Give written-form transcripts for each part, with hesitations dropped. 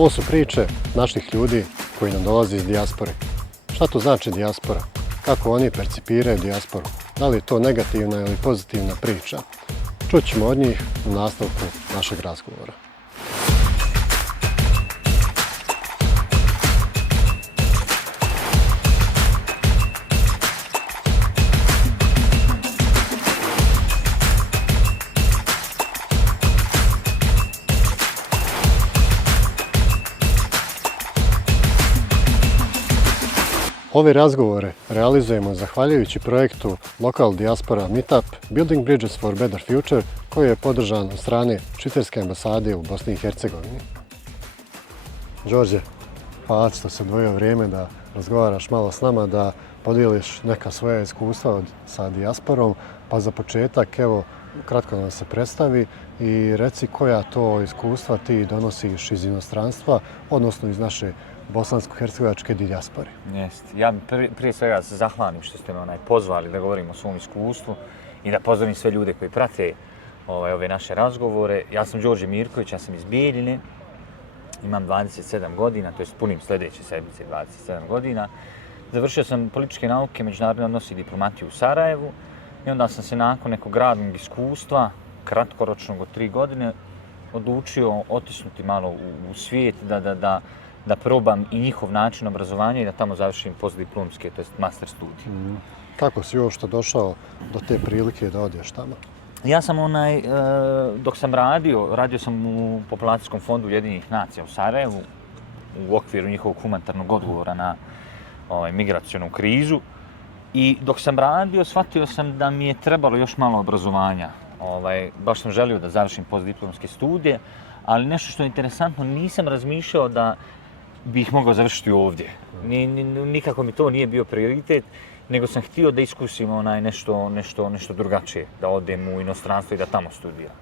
Ovo su priče naših ljudi koji nam dolaze iz dijaspore. Šta to znači dijaspora? Kako oni percipiraju dijasporu? Da li je to negativna ili pozitivna priča? Čut ćemo od njih u nastavku našeg razgovora. Ove razgovore realizujemo zahvaljujući projektu Local Diaspora Meetup Building Bridges for Better Future koji je podržan od strane Švicarske ambasade u Bosni i Hercegovini. Đorđe, hvala što se odvojio vrijeme da razgovaraš malo s nama, da podijeliš neka svoja iskustva sa dijasporom, pa za početak, evo, kratko nam se predstavi i reci koja to iskustva ti donosiš iz inostranstva, odnosno iz naše bosansko-hercegovačke dijaspore. Ja prije svega se zahvalim što ste me pozvali da govorim o svom iskustvu i da pozdravim sve ljude koji prate ove naše razgovore. Ja sam Đorđe Mirković, ja sam iz Bijeljine, imam 27 godina, to jest punim sljedeće sedmice 27 godina. Završio sam političke nauke, međunarodne odnose i diplomatiju u Sarajevu i onda sam se nakon nekog radnog iskustva, kratkoročnog od 3 godine, odlučio otisnuti malo u svijet, da probam i njihov način obrazovanja i da tamo završim postdiplomske, to jest master studije. Kako si uopšte došao do te prilike da odeš tamo? Ja sam dok sam radio sam u Populacijskom fondu Ujedinjenih nacija u Sarajevu u okviru njihovog humanitarnog odgovora na migracionu krizu. I dok sam radio, shvatio sam da mi je trebalo još malo obrazovanja. Baš sam želio da završim postdiplomske studije, ali nešto što je interesantno, nisam razmišljao da bih mogao završiti ovdje. Nikako mi to nije bio prioritet, nego sam htio da iskusim nešto drugačije, da odem u inostranstvo i da tamo studiram.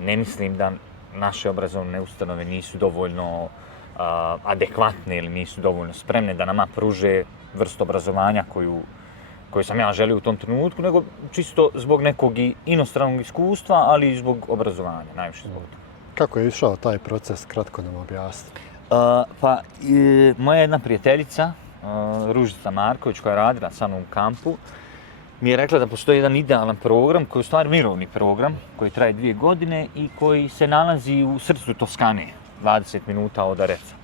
Ne mislim da naše obrazovne ustanove nisu dovoljno adekvatne ili nisu dovoljno spremne da nama pruže vrstu obrazovanja koju sam ja želio u tom trenutku, nego čisto zbog nekog i inostranog iskustva, ali i zbog obrazovanja, najviše zbog toga. Kako je išao taj proces, kratko nam objasniti? Moja jedna prijateljica, Ružica Marković, koja je radila sa mnom u kampu, mi je rekla da postoji jedan idealan program, koji je u stvari mirovni program, koji traje 2 godine i koji se nalazi u srcu Toskane, 20 minuta od Areca.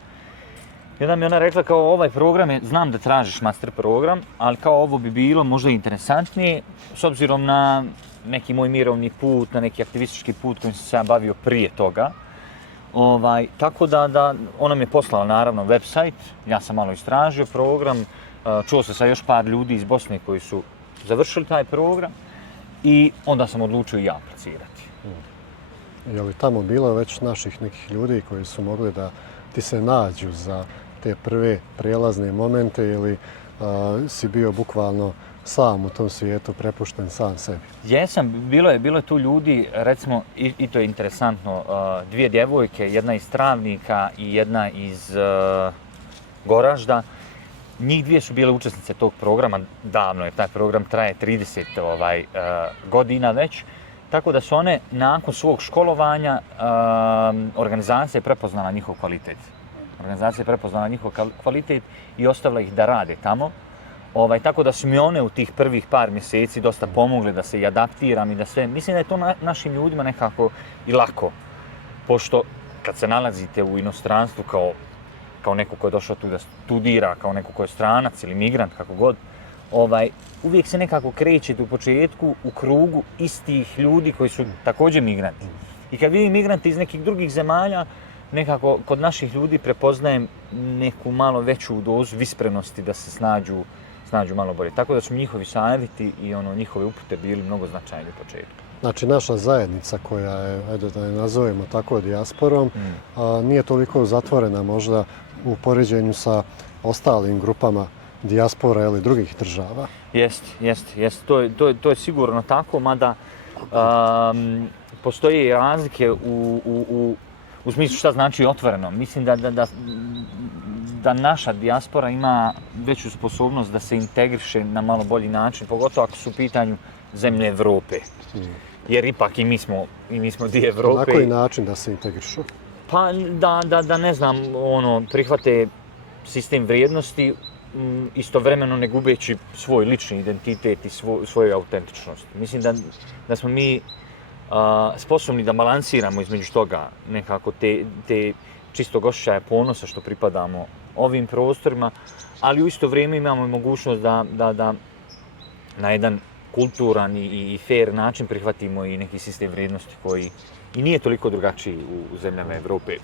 I onda mi ona rekla kao ovaj program je, znam da tražiš master program, ali kao ovo bi bilo možda interesantnije s obzirom na neki moj mirovni put, na neki aktivistički put kojim sam se ja bavio prije toga. Tako da ona mi je poslala naravno website, ja sam malo istražio program, čuo se sa još par ljudi iz Bosne koji su završili taj program i onda sam odlučio i ja aplicirati. Je li tamo bilo već naših nekih ljudi koji su mogli da ti se nađu za te prve prijelazne momente ili si bio bukvalno sam u tom svijetu, prepušten sam sebi? Jesam, bilo je tu ljudi, recimo, i to je interesantno, 2 djevojke, jedna iz Travnika i jedna iz Goražda. Njih 2 su bile učesnice tog programa davno, jer taj program traje 30 godina već. Tako da su one nakon svog školovanja, organizacija je prepoznala njihov kvalitet. Organizacija je prepoznala njihov kvalitet i ostavila ih da rade tamo. Tako da su mi one u tih prvih par mjeseci dosta pomogle da se i adaptiram i da sve. Mislim da je to našim ljudima nekako i lako. Pošto kad se nalazite u inostranstvu kao neko ko je došao tu da studira, kao neko ko je stranac ili migrant, kako god, uvijek se nekako krećete u početku u krugu istih ljudi koji su također migranti. I kad vidim migranti iz nekih drugih zemalja, nekako kod naših ljudi prepoznajem neku malo veću dozu visprenosti da se snađu malo bolje. Tako da su njihovi savjeti i njihove upute bili mnogo značajni u početku. Znači naša zajednica koja je, ajde da je nazovemo tako, dijasporom, nije toliko zatvorena možda u poređenju sa ostalim grupama dijaspora ili drugih država. Jest. To je sigurno tako, mada postoje razlike u smislu šta znači otvoreno. Mislim da naša dijaspora ima veću sposobnost da se integriše na malo bolji način, pogotovo ako su u pitanju zemlje Evrope. Jer ipak i mi smo dio Evrope. Na koji način da se integrišu? Pa da ne znam, prihvate sistem vrijednosti, istovremeno ne gubeći svoj lični identitet i svoju autentičnost. Mislim da smo mi sposobni da balansiramo između toga nekako te čistog osjećaja ponosa što pripadamo ovim prostorima, ali u isto vrijeme imamo mogućnost da na jedan kulturan i fair način prihvatimo i neki sistem vrijednosti koji i nije toliko drugačiji u zemljama Evrope,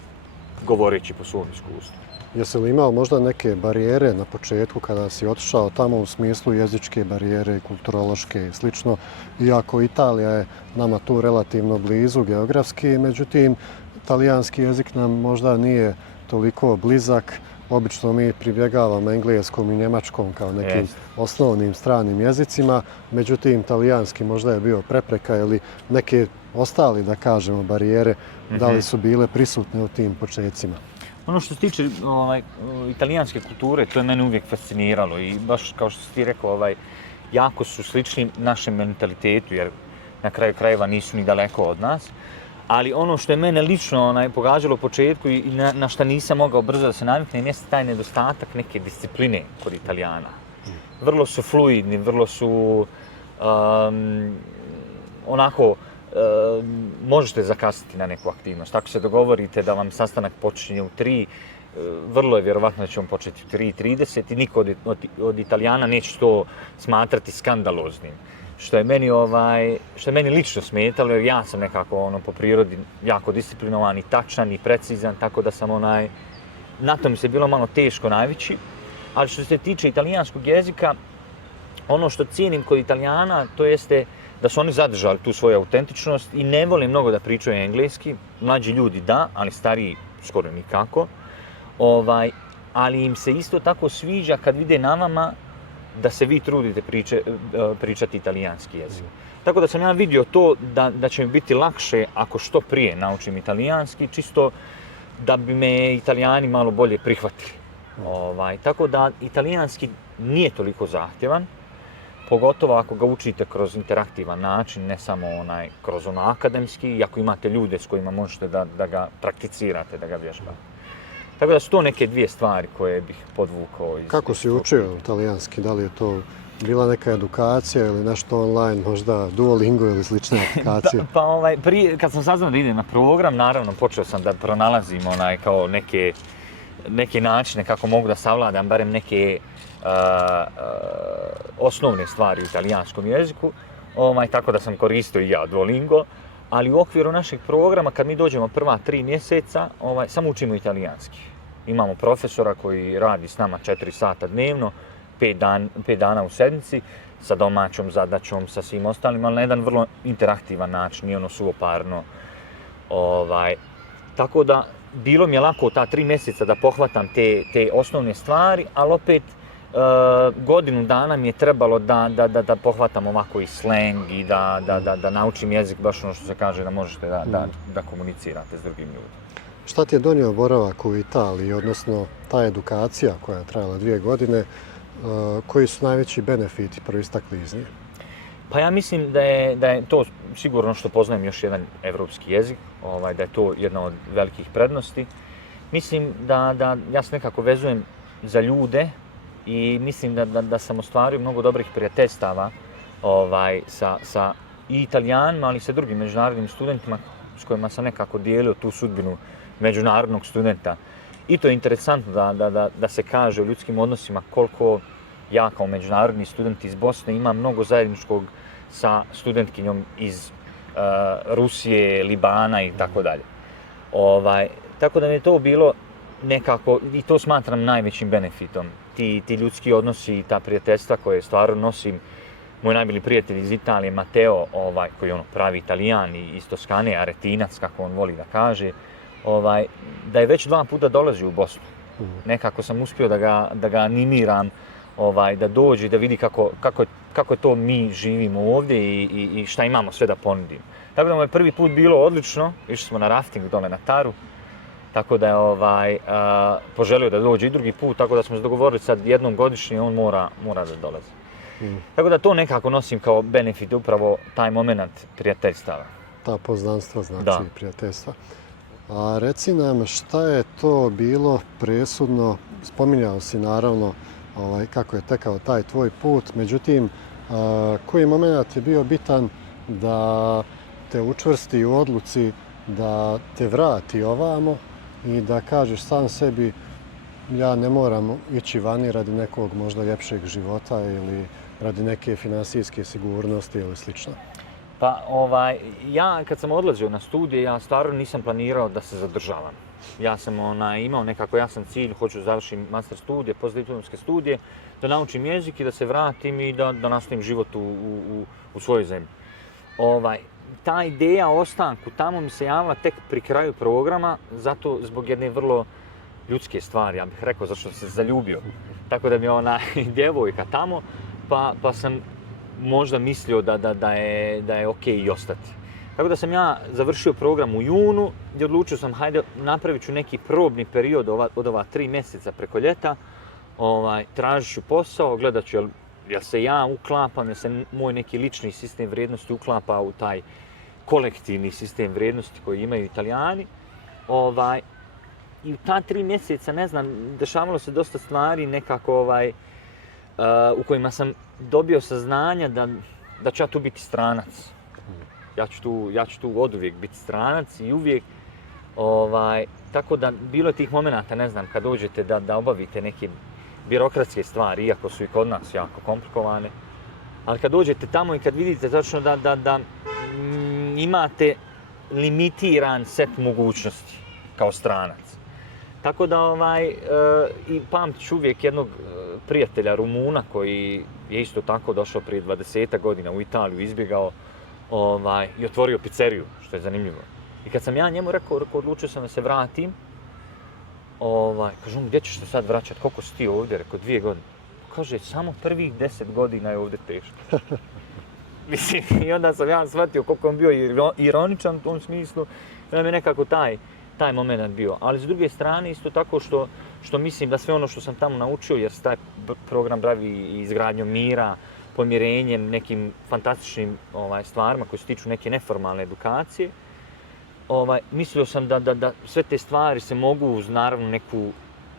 govoreći po svom iskustvu. Jesi li imao možda neke barijere na početku kada si otišao tamo u smislu jezičke barijere, kulturološke i slično, iako Italija je nama tu relativno blizu geografski, međutim, talijanski jezik nam možda nije toliko blizak. Obično mi pribjegavamo engleskom i njemačkom kao nekim osnovnim stranim jezicima, međutim, talijanski možda je bio prepreka ili neke ostali, da kažemo, barijere, da li su bile prisutne u tim početcima. Ono što se tiče italijanske kulture, to je mene uvijek fasciniralo i baš kao što si ti rekao, jako su slični našem mentalitetu, jer na kraju krajeva nisu ni daleko od nas. Ali ono što je mene lično pogađalo u početku i na šta nisam mogao brzo da se naviknem, jeste taj nedostatak neke discipline kod Italijana. Vrlo su fluidni, vrlo su možete zakasniti na neku aktivnost. Ako se dogovorite da vam sastanak počinje u 3, vrlo je vjerovatno da će on početi u 3:30 i niko od Italijana neće to smatrati skandaloznim. Što je meni lično smetalo, jer ja sam nekako po prirodi jako disciplinovan i tačan i precizan, tako da sam na to mi se bilo malo teško navići. Ali što se tiče italijanskog jezika, ono što cijenim kod Italijana, to jeste da su oni zadržali tu svoju autentičnost i ne vole mnogo da pričaju engleski. Mlađi ljudi da, ali stariji skoro nikako. Ali im se isto tako sviđa kad vide na vama da se vi trudite pričati italijanski jezik. Tako da sam ja vidio to da će mi biti lakše ako što prije naučim italijanski, čisto da bi me Italijani malo bolje prihvatili. Tako da italijanski nije toliko zahtjevan, pogotovo ako ga učite kroz interaktivan način, ne samo kroz akademski, i ako imate ljude s kojima možete da ga prakticirate, da ga vježbate. Tako da su to neke dvije stvari koje bih podvukao. Kako si učio talijanski? Da li je to bila neka edukacija ili nešto online, možda Duolingo ili slične aplikacije? Kad sam saznao da idem na program, naravno počeo sam da pronalazim kao neke načine kako mogu da savladam barem neke osnovne stvari u italijanskom jeziku, tako da sam koristio i ja Duolingo. Ali u okviru našeg programa, kad mi dođemo prva 3 mjeseca, samo učimo italijanski. Imamo profesora koji radi s nama 4 sata dnevno, 5 dana u sedmici, sa domaćom zadaćom, sa svim ostalim, ali na jedan vrlo interaktivan način, nije suvoparno. Tako da, bilo mi je lako ta 3 mjeseca da pohvatam te osnovne stvari, ali opet godinu dana mi je trebalo da pohvatam ovako i slang i da naučim jezik, baš ono što se kaže da možete da komunicirate s drugim ljudima. Šta ti je donio boravak u Italiji, odnosno ta edukacija koja je trajala 2 godine, koji su najveći benefiti proistakli iz nje? Pa ja mislim da je to sigurno što poznajem još jedan evropski jezik, da je to jedna od velikih prednosti. Mislim da ja se nekako vezujem za ljude i mislim da sam ostvario mnogo dobrih prijateljstava sa i Italijanima, ali i sa drugim međunarodnim studentima s kojima sam nekako dijelio tu sudbinu međunarodnog studenta. I to je interesantno da se kaže o ljudskim odnosima koliko ja kao međunarodni student iz Bosne imam mnogo zajedničkog sa studentkinjom iz Rusije, Libana i tako dalje. Tako da mi je to bilo nekako, i to smatram najvećim benefitom, ti ljudski odnosi i ta prijateljstva koje stvarno nosim. Moj najbolji prijatelj iz Italije, Mateo, koji je pravi Italijan i iz Toskane, Aretinac, kako on voli da kaže, da je već 2 puta dolazio u Bosnu. Nekako sam uspio da ga animiram, da dođe, da vidi kako to mi živimo ovdje i šta imamo sve da ponudimo. Tako da mu je prvi put bilo odlično, išli smo na rafting dole na Taru, tako da je poželio da dođe i drugi put, tako da smo se dogovorili sad jednom godišnje, on mora da dolazi. Tako da to nekako nosim kao benefit, upravo taj moment prijateljstava. Ta poznanstva znači prijateljstva. A reci nam šta je to bilo presudno, spominjao si naravno kako je tekao taj tvoj put, međutim koji moment je bio bitan da te učvrsti u odluci da te vrati ovamo i da kažeš sam sebi ja ne moram ići vani radi nekog možda ljepšeg života ili radi neke financijske sigurnosti ili slično? Pa ja kad sam odlazio na studije, ja stvarno nisam planirao da se zadržavam. Ja sam imao nekako jasan cilj, hoću završiti master studije, postdiplomske studije, da naučim jezik i da se vratim i da nastavim život u svojoj zemlji. Ta ideja o ostanku tamo mi se javila tek pri kraju programa, zato zbog jedne vrlo ljudske stvari, ja bih rekao, zašto sam se zaljubio. Tako da mi je ona djevojka tamo, pa sam možda mislio da je okej i ostati. Tako da sam ja završio program u junu i odlučio sam, hajde, napravit ću neki probni period od ova 3 mjeseca preko ljeta. Tražit ću posao, gledat ću jel se ja uklapam, jel se moj neki lični sistem vrijednosti uklapa u taj kolektivni sistem vrijednosti koji imaju Italijani. I u ta 3 mjeseca, ne znam, dešavalo se dosta stvari nekako u kojima sam dobio saznanja da ću ja tu biti stranac. Ja ću tu oduvijek biti stranac i uvijek, tako da bilo je tih momenata, ne znam, kad dođete da obavite neke birokratske stvari, iako su i kod nas jako komplikovane, ali kad dođete tamo i kad vidite točno da imate limitiran set mogućnosti kao stranac. Tako da i pamtiću uvijek jednog prijatelja Rumuna koji je isto tako došao prije 20 godina u Italiju, izbjegao i otvorio pizzeriju, što je zanimljivo. I kad sam ja njemu rekao, odlučio sam da se vratim, kaže on, gdje ćeš se sad vraćati, koliko si ti ovdje, rekao 2 godine. Kaže, samo prvih 10 godina je ovdje teško. Mislim, i onda sam ja shvatio koliko on bio ironičan u tom smislu, da mi je nekako taj moment bio. Ali s druge strane, isto tako što mislim da sve ono što sam tamo naučio, jer se taj program bavi izgradnjom mira, pomirenjem, nekim fantastičnim stvarima koje se tiču neke neformalne edukacije, mislio sam da sve te stvari se mogu uz naravno neku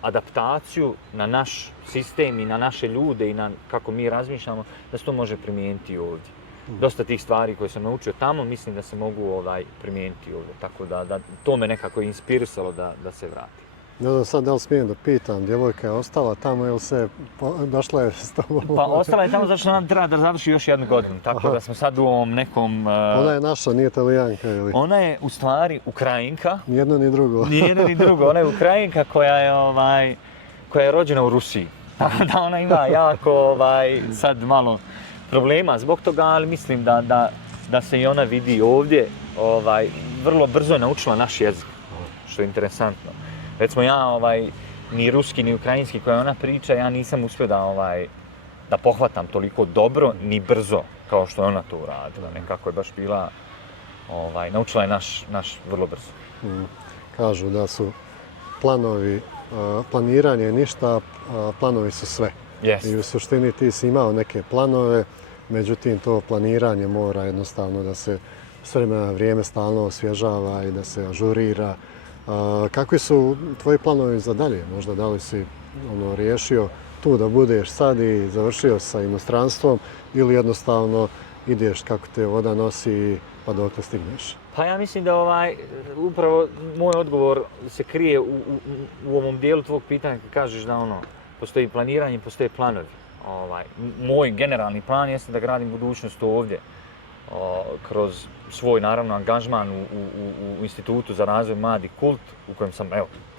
adaptaciju na naš sistem i na naše ljude i na kako mi razmišljamo, da se to može primijeniti ovdje. Dosta tih stvari koje sam naučio tamo, mislim da se mogu primijeniti ovdje. Tako da to me nekako inspirisalo da se vratim. Ne znam sad da li smijem da pitam, djevojka je ostala tamo ili došla je s tobom? Pa ostala je tamo zato što nam treba da završi još 1 godinu, tako da smo sad u ovom nekom... Ona je naša, nije Italijanka ili? Ona je u stvari Ukrajinka. Ni jedno ni drugo. Ni jedno ni drugo, ona je Ukrajinka koja je rođena u Rusiji. Tako da ona ima jako sad malo problema zbog toga, ali mislim da se i ona vidi ovdje. Vrlo brzo je naučila naš jezik, što je interesantno. Recimo ja, ni ruski, ni ukrajinski koja ona priča, ja nisam uspio da pohvatam toliko dobro, ni brzo, kao što je ona to uradila. Nekako je baš bila, naučila je naš vrlo brzo. Kažu da su planovi, planiranje je ništa, a planovi su sve. Yes. I u suštini ti si imao neke planove, međutim to planiranje mora jednostavno da se s vremena na vrijeme stalno osvježava i da se ažurira. Kakvi su tvoji planovi za dalje? Možda da li si riješio tu da budeš sad i završio sa inostranstvom ili jednostavno ideš kako te voda nosi pa dok te stigneš? Pa ja mislim da upravo moj odgovor se krije u ovom dijelu tvog pitanja kad kažeš da postoji planiranje, postoje planovi. Moj generalni plan jeste da gradim budućnost ovdje kroz svoj naravno angažman u Institutu za razvoj mladih Kult u kojem sam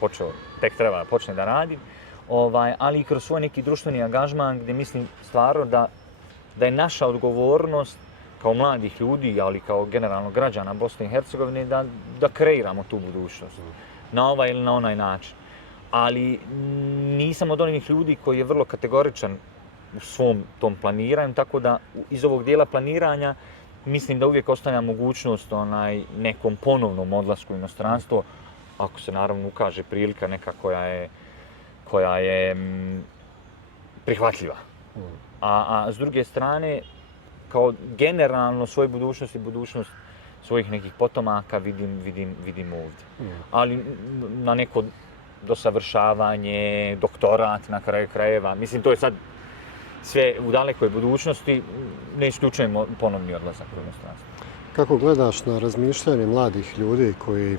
počeo, tek treba da počne da radim, ali i kroz svoj neki društveni angažman gdje mislim stvarno da je naša odgovornost kao mladih ljudi, ali kao generalno građana Bosne i Hercegovine da kreiramo tu budućnost na ovaj ili na onaj način. Ali nisam od onih ljudi koji je vrlo kategoričan u svom tom planiranju, tako da iz ovog dijela planiranja mislim da uvijek ostavlja mogućnost nekom ponovnom odlasku u inostranstvo, ako se naravno ukaže prilika neka koja je prihvatljiva. A s druge strane, kao generalno svoju budućnost i budućnost svojih nekih potomaka vidim ovdje. Ali na neko dosavršavanje, doktorat na kraju krajeva, mislim to je sad sve u dalekoj budućnosti, ne isključujemo ponovni odlazak u inostranstvo. Kako gledaš na razmišljanje mladih ljudi koji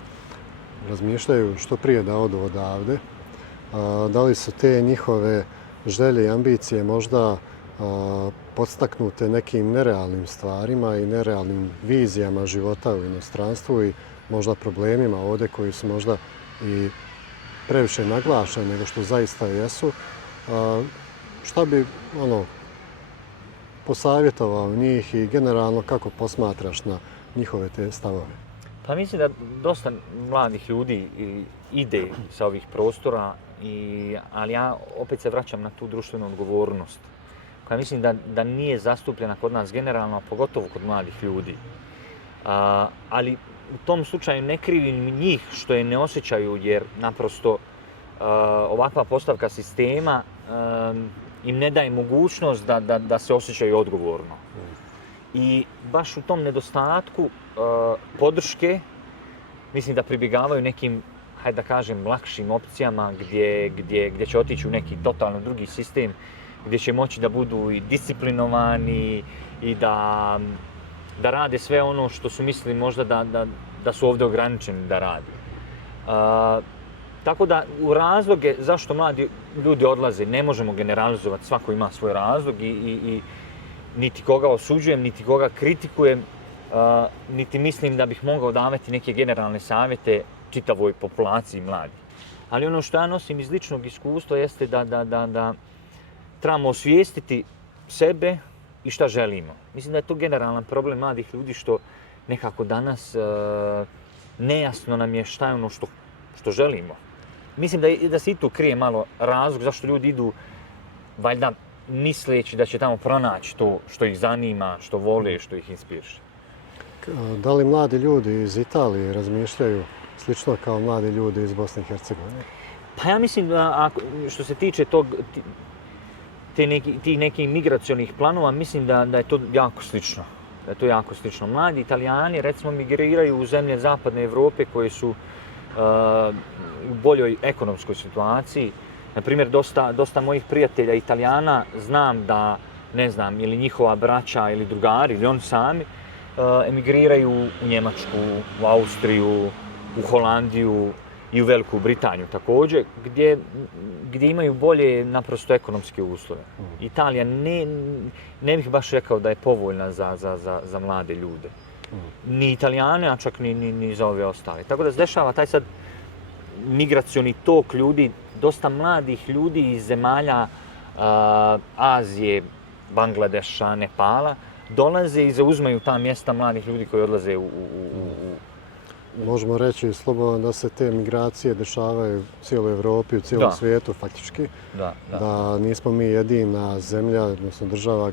razmišljaju što prije da odu odavde? Da li su te njihove želje i ambicije možda podstaknute nekim nerealnim stvarima i nerealnim vizijama života u inostranstvu i možda problemima ovdje koji su možda i previše naglašeni nego što zaista jesu? Šta bi posavjetovao njih i generalno kako posmatraš na njihove te stavove? Pa mislim da dosta mladih ljudi ide sa ovih prostora, ali ja opet se vraćam na tu društvenu odgovornost koja mislim da nije zastupljena kod nas generalno, a pogotovo kod mladih ljudi. Ali u tom slučaju ne krivim njih što je ne osjećaju, jer naprosto ovakva postavka sistema im ne daje mogućnost da se osjećaju odgovorno. I baš u tom nedostatku podrške mislim da pribjegavaju nekim, hajde da kažem, lakšim opcijama gdje će otići u neki totalno drugi sistem, gdje će moći da budu i disciplinovani i da rade sve ono što su mislili možda da su ovdje ograničeni da rade. Tako da u razloge zašto mladi ljudi odlaze ne možemo generalizovati, svako ima svoj razlog i niti koga osuđujem, niti koga kritikujem, niti mislim da bih mogao davati neke generalne savjete čitavoj populaciji mladih. Ali ono što ja nosim iz ličnog iskustva jeste da trebamo osvijestiti sebe i šta želimo. Mislim da je to generalan problem mladih ljudi što nekako danas nejasno nam je šta je ono što želimo. Mislim da se i tu krije malo razlog zašto ljudi idu, valjda misleći da će tamo pronaći to što ih zanima, što vole, što ih inspiriše. Da li mladi ljudi iz Italije razmišljaju slično kao mladi ljudi iz Bosne i Hercegovine? Pa ja mislim da što se tiče tih nekih migracionih planova, mislim da je to jako slično. Da je to jako slično. Mladi Italijani, recimo, migriraju u zemlje zapadne Evrope koje su u boljoj ekonomskoj situaciji. Naprimjer, dosta mojih prijatelja Italijana znam da, ne znam, ili njihova braća ili drugari ili oni sami emigriraju u Njemačku, u Austriju, u Holandiju i u Veliku Britaniju također, gdje imaju bolje naprosto ekonomske uslove. Italija ne bih baš rekao da je povoljna za mlade ljude. Ni Italijane, a čak ni za ove ostale. Tako da se dešava taj sad migracioni tok ljudi, dosta mladih ljudi iz zemalja Azije, Bangladeša, Nepala, dolaze i zauzmaju ta mjesta mladih ljudi koji odlaze Možemo reći slobodno da se te migracije dešavaju u cijeloj Evropi, u cijelom svijetu faktički. Da nismo mi jedina zemlja, odnosno država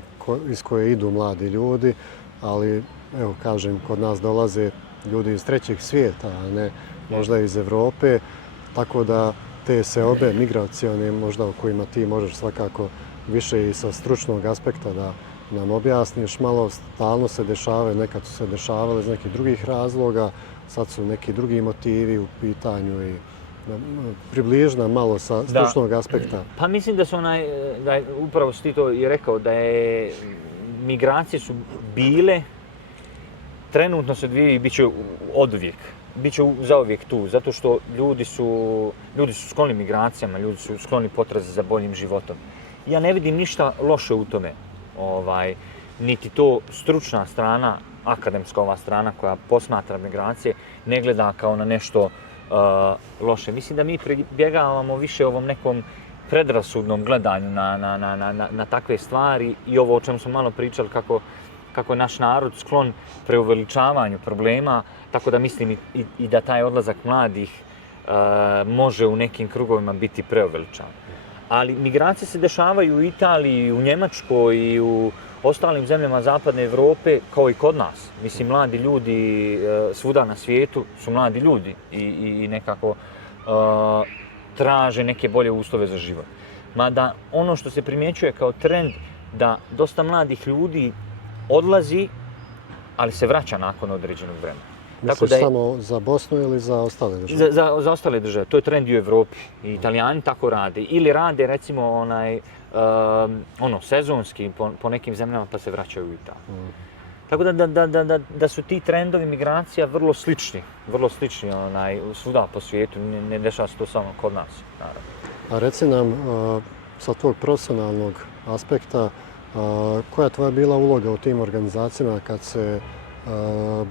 iz koje idu mladi ljudi, ali evo kažem, kod nas dolaze ljudi iz trećeg svijeta, a ne možda iz Evrope, tako da te seobe migracione, možda o kojima ti možeš svakako više i sa stručnog aspekta da nam objasniš malo, stalno se dešavaju, nekad su se dešavale iz nekih drugih razloga, sad su neki drugi motivi u pitanju i približna malo sa stručnog aspekta. Pa mislim da je upravo si ti to i rekao, da je migracije su bile, trenutno se odvijaju i bit će oduvijek. Biće zauvijek tu, zato što ljudi su skloni migracijama, ljudi su skloni potrazi za boljim životom. Ja ne vidim ništa loše u tome. Niti to stručna strana, akademska ova strana koja posmatra migracije, ne gleda kao na nešto loše. Mislim da mi pribjegavamo više ovom nekom predrasudnom gledanju na takve stvari i ovo o čemu smo malo pričali, kako je naš narod sklon preuveličavanju problema, tako da mislim i da taj odlazak mladih može u nekim krugovima biti preuveličan. Ali migracije se dešavaju u Italiji, u Njemačkoj i u ostalim zemljama zapadne Evrope kao i kod nas. Mislim, mladi ljudi svuda na svijetu su mladi ljudi i nekako traže neke bolje uslove za život. Mada ono što se primjećuje kao trend da dosta mladih ljudi odlazi, ali se vraća nakon određenog vremena. Misliš samo za Bosnu ili za ostale države? Za ostale države, to je trend i u Evropi. I Italijani tako rade. Ili rade recimo sezonski po nekim zemljama pa se vraćaju u Italiju. Tako da su ti trendovi migracija vrlo slični svuda po svijetu, ne dešava se to samo kod nas, naravno. A reci nam, sa tvog profesionalnog aspekta, koja je tvoja bila uloga u tim organizacijama kad se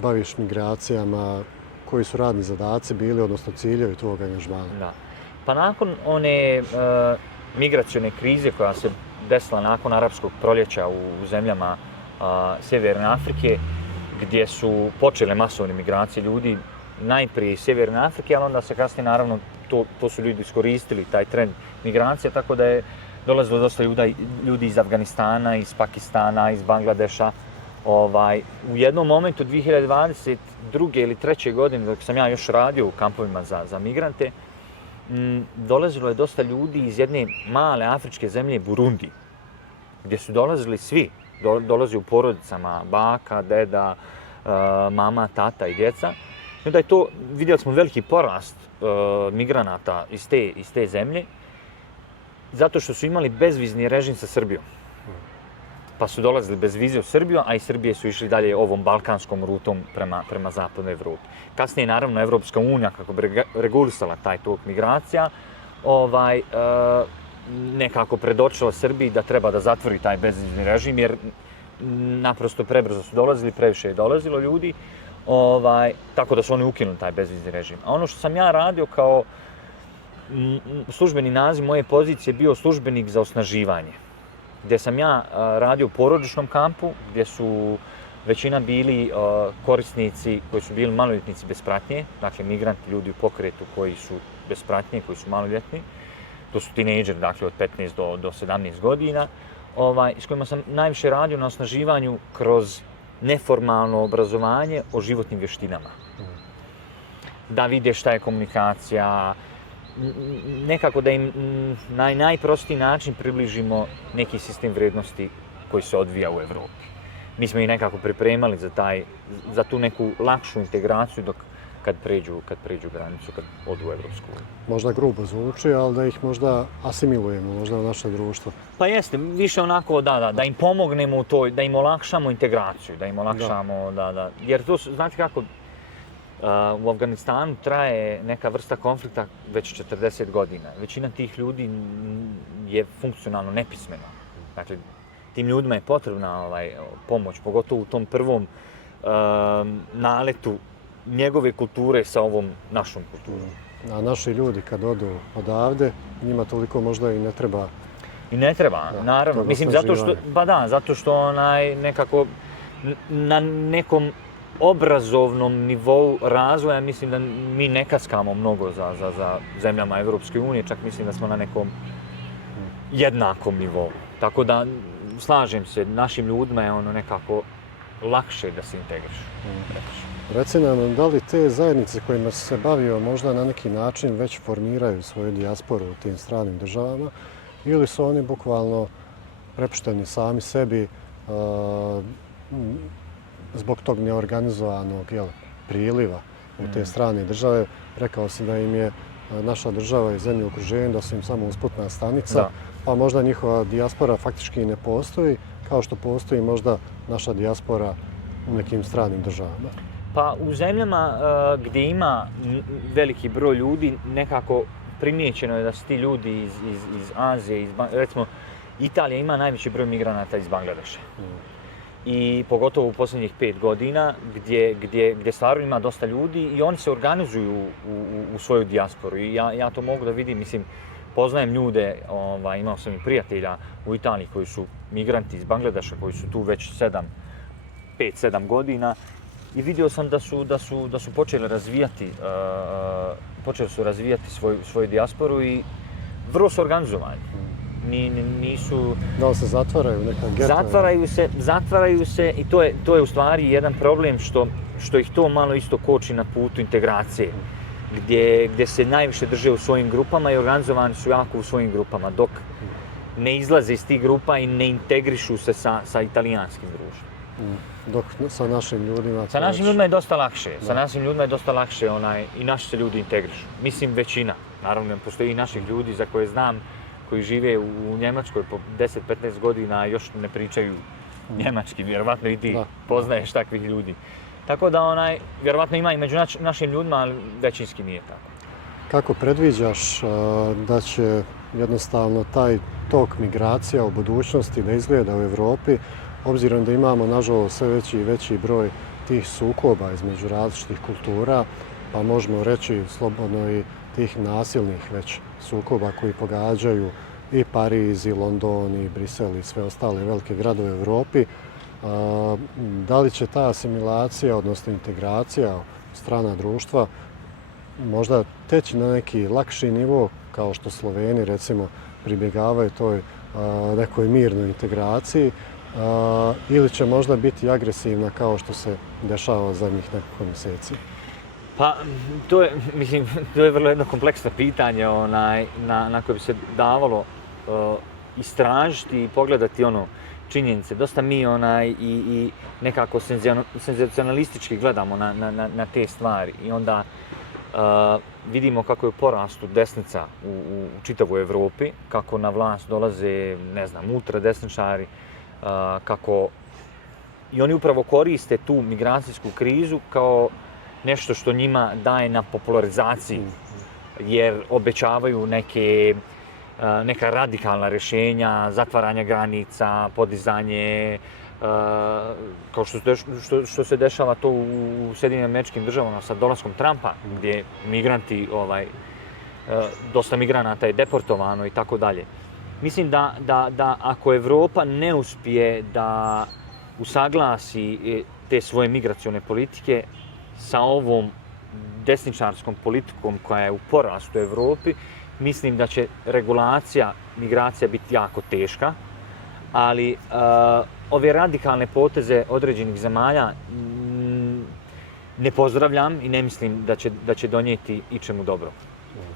baviš migracijama, koji su radni zadaci bili, odnosno ciljevi tvojeg angažmana? Da. Pa nakon one migracione krize koja se desila nakon arapskog proljeća u zemljama Sjeverne Afrike, gdje su počele masovne migracije ljudi, najprije iz Sjeverne Afrike, ali onda se kasnije naravno to su ljudi iskoristili, taj trend migracije, tako da je dolazilo dosta ljudi iz Afganistana, iz Pakistana, iz Bangladeša. U jednom momentu 2022. ili 2023. godine, dok sam ja još radio u kampovima za migrante, dolazilo je dosta ljudi iz jedne male afričke zemlje, Burundi, gdje su dolazili svi. Dolazi u porodicama baka, deda, mama, tata i djeca. I onda je to, vidjeli smo veliki porast migranata iz te zemlje, zato što su imali bezvizni režim sa Srbijom. Pa su dolazili bez vize u Srbiju, a iz Srbije su išli dalje ovom balkanskom rutom prema zapadnoj Evropi. Kasnije, naravno, Evropska unija, kako bi regulisala taj tok migracija, nekako predočila Srbiji da treba da zatvori taj bezvizni režim, jer naprosto prebrzo su dolazili, previše je dolazilo ljudi, tako da su oni ukinuli taj bezvizni režim. A ono što sam ja radio kao službeni naziv moje pozicije bio službenik za osnaživanje, gdje sam ja radio u porodičnom kampu, gdje su većina bili korisnici koji su bili maloljetnici bez pratnje, dakle migranti, ljudi u pokretu koji su bez pratnje, koji su maloljetni. To su tinejdžeri, dakle od 15 do 17 godina, s kojima sam najviše radio na osnaživanju kroz neformalno obrazovanje o životnim vještinama. Da vide šta je komunikacija, nekako da im na najprostiji način približimo neki sistem vrijednosti koji se odvija u Evropi. Mi smo ih nekako pripremali za tu neku lakšu integraciju kad pređu granicu, kad odu u Evropsku uniju. Možda grubo zvuči, ali da ih možda asimilujemo, možda u naše društvo. Pa jeste, više onako da im pomognemo u toj, da im olakšamo integraciju, jer to, znate kako, u Afganistanu traje neka vrsta konflikta već 40 godina. Većina tih ljudi je funkcionalno nepismena. Dakle, tim ljudima je potrebna pomoć, pogotovo u tom prvom naletu njegove kulture sa ovom našom kulturom. A naši ljudi kad odu odavde, njima toliko možda i ne treba. I ne treba, naravno. Mislim, zato što nekako na nekom obrazovnom nivou razvoja, mislim da mi ne kaskamo mnogo za zemljama Evropske unije, čak mislim da smo na nekom jednakom nivou. Tako da, slažem se, našim ljudima je nekako lakše da se integrišu. Reci nam, da li te zajednice kojima si se bavio možda na neki način već formiraju svoju dijasporu u tim stranim državama ili su oni bukvalno prepušteni sami sebi zbog tog neorganizovanog priliva u te strane države? Rekao si da im je naša država i zemlje okruženja, da su im samo usputna stanica, pa možda njihova dijaspora faktički ne postoji, kao što postoji možda naša dijaspora u nekim stranim državama. Pa u zemljama gdje ima veliki broj ljudi, nekako primijećeno je da su ti ljudi iz Azije, recimo Italija ima najveći broj migranata iz Bangladeša. I pogotovo u posljednjih 5 godina gdje stvarno ima dosta ljudi i oni se organizuju u svoju dijasporu. I ja to mogu da vidim, mislim, poznajem ljude, imao sam i prijatelja u Italiji koji su migranti iz Bangladeša, koji su tu već 5-7 godina. I vidio sam da su počeli razvijati svoju dijasporu i vrlo su organizovani. Nisu... Da li se zatvaraju neka geta? Zatvaraju se i to je u stvari jedan problem što ih to malo isto koči na putu integracije. Gdje se najviše drže u svojim grupama i organizovani su jako u svojim grupama, dok ne izlaze iz tih grupa i ne integrišu se sa italijanskim društvom. Dok sa našim ljudima... Sa našim ljudima je dosta lakše. Sa našim ljudima je dosta lakše i naši se ljudi integrišu. Mislim većina. Naravno, postoji i naših ljudi za koje znam koji žive u Njemačkoj po 10-15 godina, još ne pričaju njemački. Vjerovatno i ti poznaješ takvih ljudi. Tako da vjerovatno ima i među našim ljudima, ali većinski nije tako. Kako predviđaš da će jednostavno taj tok migracija u budućnosti da izgleda u Europi, obzirom da imamo, nažalost, sve veći i veći broj tih sukoba između različitih kultura, pa možemo reći slobodno i tih nasilnih već sukoba koji pogađaju i Pariz, i London, i Brisel i sve ostale velike gradove u Europi. Da li će ta asimilacija, odnosno integracija strana društva možda teći na neki lakši nivo, kao što Sloveni recimo pribjegavaju toj nekoj mirnoj integraciji, ili će možda biti agresivna kao što se dešava zadnjih nekoliko mjeseci? Pa, to je vrlo jedno kompleksno pitanje na koje bi se davalo istražiti i pogledati činjenice. Dosta mi i nekako senzacionalistički gledamo na te stvari i onda vidimo kako je u porastu desnica u čitavoj Evropi, kako na vlast dolaze, ne znam, ultradesničari, kako i oni upravo koriste tu migracijsku krizu kao nešto što njima daje na popularizaciji, jer obećavaju neka radikalna rješenja, zatvaranje granica, podizanje, kao što se dešava to u Sjedinjenim Američkim Državama sa dolaskom Trumpa, gdje migranti, dosta migranata je deportovano i tako dalje. Mislim da ako Europa ne uspije da usaglasi te svoje migracione politike sa ovom desničarskom politikom koja je u porastu u Europi, mislim da će regulacija migracija biti jako teška, ali ove radikalne poteze određenih zemalja ne pozdravljam i ne mislim da će donijeti ičemu dobro.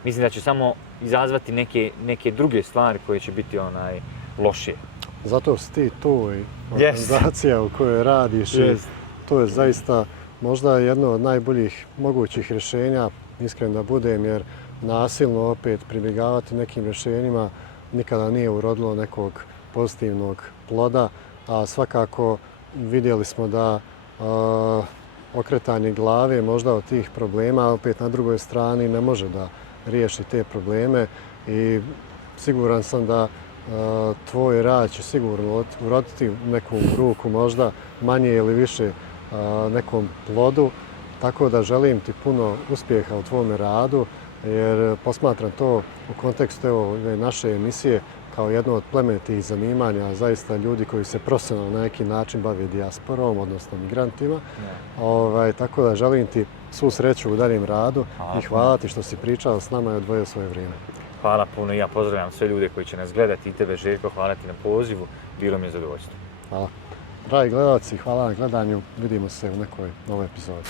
Mislim da će samo izazvati neke druge stvari koje će biti lošije. Zato si ti tu i organizacija u kojoj radiš. To je zaista možda jedno od najboljih mogućih rješenja, iskren da budem, jer nasilno opet pribjegavati nekim rješenjima nikada nije urodilo nekog pozitivnog ploda, a svakako vidjeli smo da okretanje glave možda od tih problema, opet na drugoj strani ne može da riješi te probleme i siguran sam da tvoj rad će sigurno uroditi neku ruku, možda manje ili više nekom plodu, tako da želim ti puno uspjeha u tvome radu, jer posmatram to u kontekstu ove naše emisije kao jedno od plemenitih zanimanja, zaista ljudi koji se profesionalno na neki način bave dijasporom, odnosno migrantima. Tako da želim ti svu sreću u daljem radu i hvala ti što si pričao s nama i odvojio svoje vrijeme. Hvala puno i ja pozdravljam sve ljude koji će nas gledati i tebe, Željko, hvala ti na pozivu, bilo mi je zadovoljstvo. Hvala. Dragi gledalci, hvala na gledanju, vidimo se u nekoj novoj epizodi.